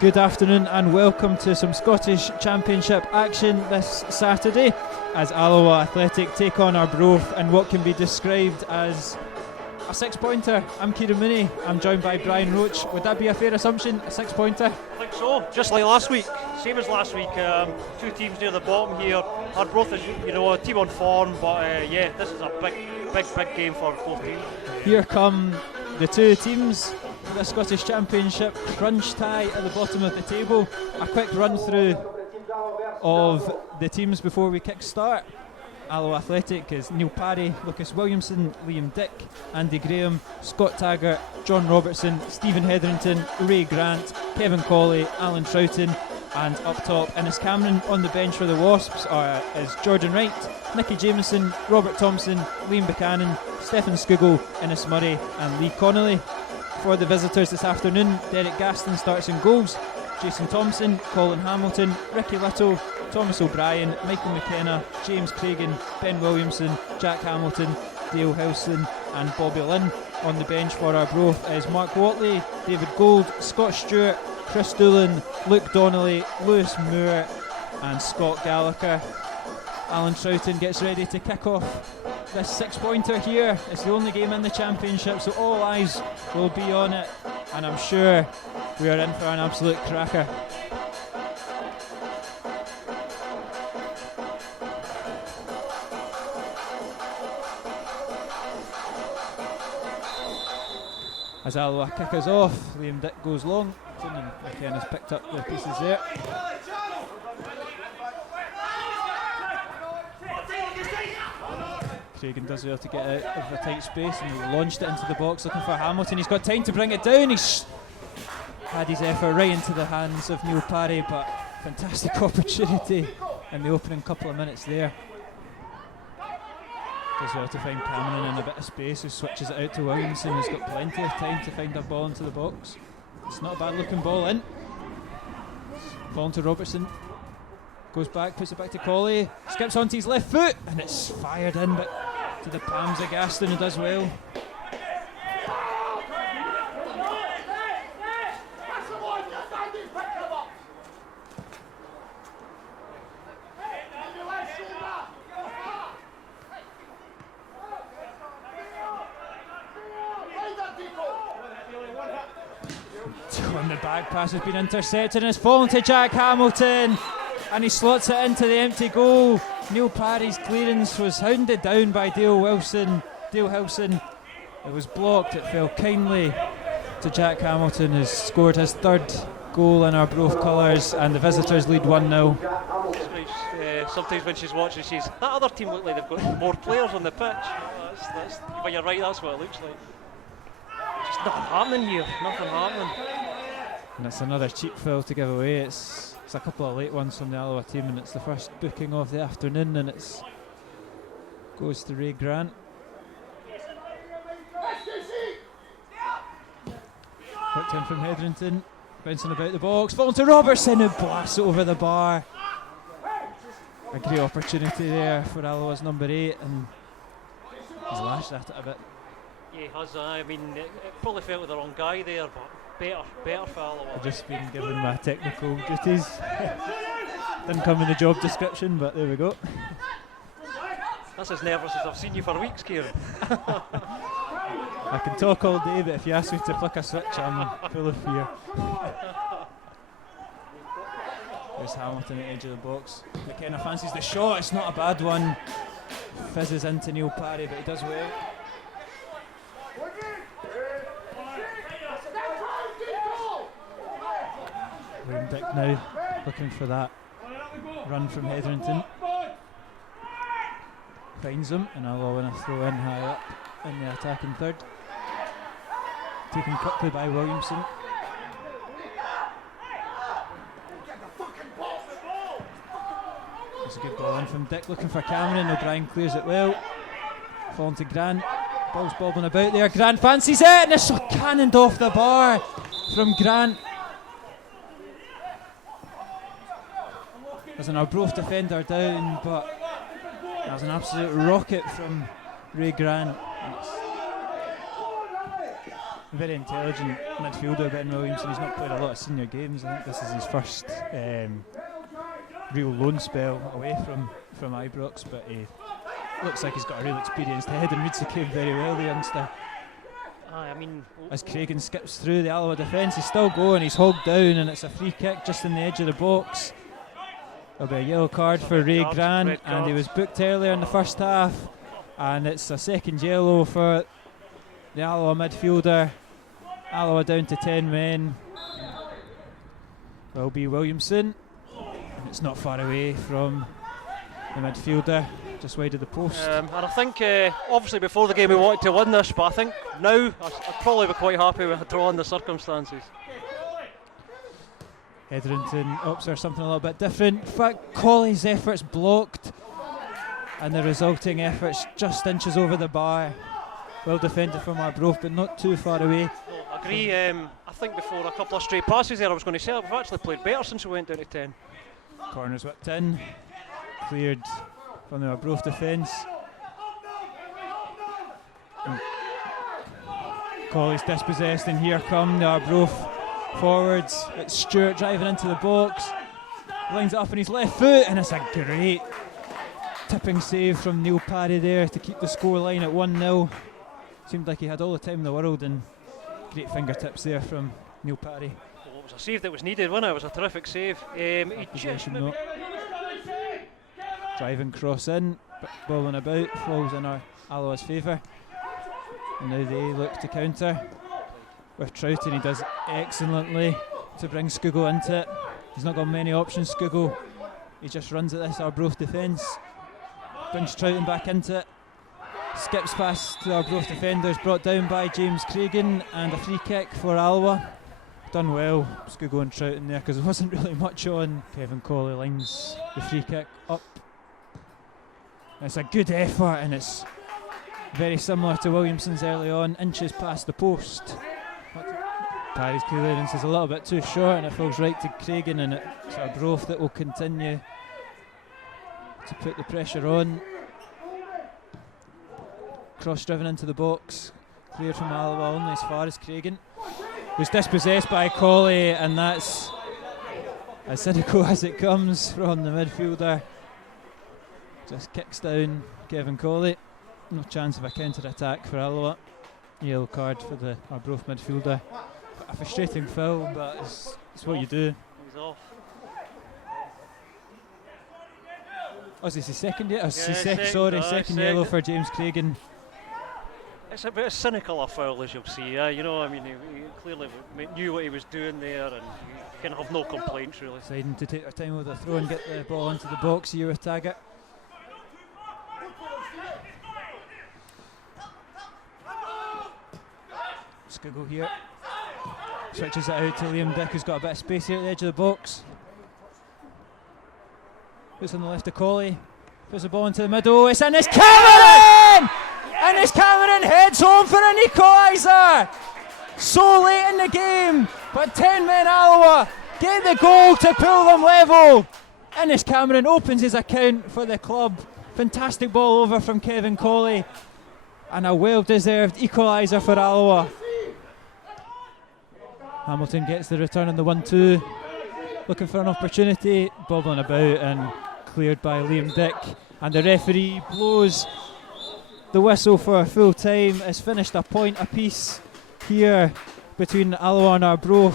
Good afternoon and welcome to some Scottish Championship action this Saturday as Alloa Athletic take on Arbroath in what can be described as a six-pointer. I'm Kieran Mooney, I'm joined by Brian Roach. Would that be a fair assumption, a six-pointer? I think so, just like last week, same as last week. Two teams near the bottom here. Arbroath is, a team on form, but this is a big game for both teams. Here come the two teams. The Scottish Championship crunch tie at the bottom of the table. A quick run through of the teams before we kick start. Alloa Athletic is Neil Parry, Lucas Williamson, Liam Dick, Andy Graham, Scott Taggart, John Robertson, Stephen Hetherington, Ray Grant, Kevin Colley, Alan Troughton, and up top Innes Cameron. On the bench for the Wasps is Jordan Wright, Nicky Jameson, Robert Thompson, Liam Buchanan, Stephen Skugel, Innes Murray and Lee Connolly. For the visitors this afternoon, Derek Gaston starts in goals, Jason Thompson, Colin Hamilton, Ricky Little, Thomas O'Brien, Michael McKenna, James Cragen, Ben Williamson, Jack Hamilton, Dale Hilson and Bobby Lynn. On the bench for Arbroath is Mark Watley, David Gold, Scott Stewart, Chris Doolan, Luke Donnelly, Lewis Moore and Scott Gallagher. Alan Troughton gets ready to kick off this six-pointer here. It's the only game in the championship, so all eyes will be on it, and I'm sure we are in for an absolute cracker. As Alloa kick us off, Liam Dick goes long, and McKenna's picked up the pieces there. Cragen does well to get out of a tight space and he launched it into the box looking for Hamilton. He's got time to bring it down. He's had his effort right into the hands of Neil Parry, but fantastic opportunity in the opening couple of minutes there. Does well to find Cameron in a bit of space, who switches it out to Williamson, who's got plenty of time to find a ball into the box. It's not a bad looking ball in. Ball to Robertson. Goes back, puts it back to Colley, skips onto his left foot, and it's fired in, but to the palms of Gaston, who does well. On the back pass has been intercepted and it's fallen to Jack Hamilton. And he slots it into the empty goal. Neil Parry's clearance was hounded down by Dale Hilson. It was blocked, it fell kindly to Jack Hamilton, who's scored his third goal in Arbroath colours, and the visitors lead 1-0. Sometimes when she's watching, that other team look like they've got more players on the pitch. But you're right, that's what it looks like. Just nothing happening here, nothing happening. And it's another cheap foul to give away. It's a couple of late ones from the Alloa team, and it's the first booking of the afternoon, and it goes to Ray Grant. Hooked in from Hetherington, bouncing about the box, falling to Robertson, who blasts it over the bar. A great opportunity there for Alloa's number 8, and he's lashed at it a bit. Yeah, he has. It probably fell with the wrong guy there, but better for Alloa. I've just been given my technical duties. Didn't come in the job description, but there we go. That's as nervous as I've seen you for weeks, Kieran. I can talk all day, but if you ask me to flick a switch, I'm full of fear. There's Hamilton at the edge of the box. McKenna fancies the shot, it's not a bad one. Fizzes into Neil Parry, but he does well. Liam Dick now looking for that run from Hetherington. Finds him, and Alloa win a throw in high up in the attacking third. Taken quickly by Williamson. It's a good ball in from Dick, looking for Cameron. O'Brien clears it well. Falling to Grant. Ball's bobbing about there. Grant fancies it, and it's cannoned off the bar from Grant. There's an Arbroath defender down, but there's an absolute rocket from Ray Grant. Very intelligent midfielder, Ben Williamson. He's not played a lot of senior games. I think this is his first real loan spell away from Ibrox, but he looks like he's got a real experienced head and reads the game very well, the youngster. I mean, as Cragen skips through the Alloa defence, he's still going, he's hogged down, and it's a free kick just in the edge of the box. There'll be a yellow card for Ray Grant, and he was booked earlier in the first half, and it's a second yellow for the Alloa midfielder. Alloa down to 10 men. Will be Williamson. It's not far away from the midfielder, just wide of the post. And I think, obviously before the game we wanted to win this, but I think now I'd probably be quite happy with a draw in the circumstances. Hetherington opts for something a little bit different. In fact, Colley's efforts blocked, and the resulting efforts just inches over the bar. Well defended from Arbroath, but not too far away. No, I agree. I think before a couple of straight passes there, I was going to say we've actually played better since we went down to 10. Corner's whipped in, cleared from the Arbroath defence. Colley's dispossessed, and here come the Arbroath forwards. It's Stewart driving into the box, lines it up on his left foot, and it's a great tipping save from Neil Parry there to keep the score line at 1-0. Seemed like he had all the time in the world, and great fingertips there from Neil Parry. Well, it was a save that was needed, wasn't it? It was a terrific save. Driving cross in, balling about, falls in Alloa's favour. And now they look to counter with Troughton. He does excellently to bring Skugel into it. He's not got many options, Skugel. He just runs at this Arbroath defence, brings Troughton back into it, skips past the Arbroath defenders, brought down by James Cragen, and a free kick for Alloa. Done well, Skugel and Troughton there, because there wasn't really much on. Kevin Colley lines the free kick up. It's a good effort, and it's very similar to Williamson's early on, inches past the post. Parry's clearance is a little bit too short, and it falls right to Cragen, and it's Arbroath that will continue to put the pressure on. Cross driven into the box, cleared from Alloa only as far as Cragen, who's dispossessed by Colley, and that's as cynical as it comes from the midfielder. Just kicks down Kevin Colley. No chance of a counter-attack for Alloa. Yellow card for the Arbroath midfielder. A frustrating foul, but it's what you do. He's off. Oh, is this his second yet? Second second. yellow for James Cragen. It's a bit cynical a foul, as you'll see. You know, I mean, he clearly knew what he was doing there, and you can have no complaints really. Deciding to take their time with the throw and get the ball into the box here with Taggart. Skugel here. Switches it out to Liam Dick, who's got a bit of space here at the edge of the box. Puts on the left to Colley. Puts the ball into the middle. It's Innes Cameron! Innes Cameron heads home for an equaliser! So late in the game, but 10 men Alloa get the goal to pull them level. Innes Cameron opens his account for the club. Fantastic ball over from Kevin Colley, and a well-deserved equaliser for Alloa. Hamilton gets the return on the 1-2, looking for an opportunity, bobbling about, and cleared by Liam Dick. And the referee blows the whistle for full time. It's finished a point apiece here between Alloa and Arbroath.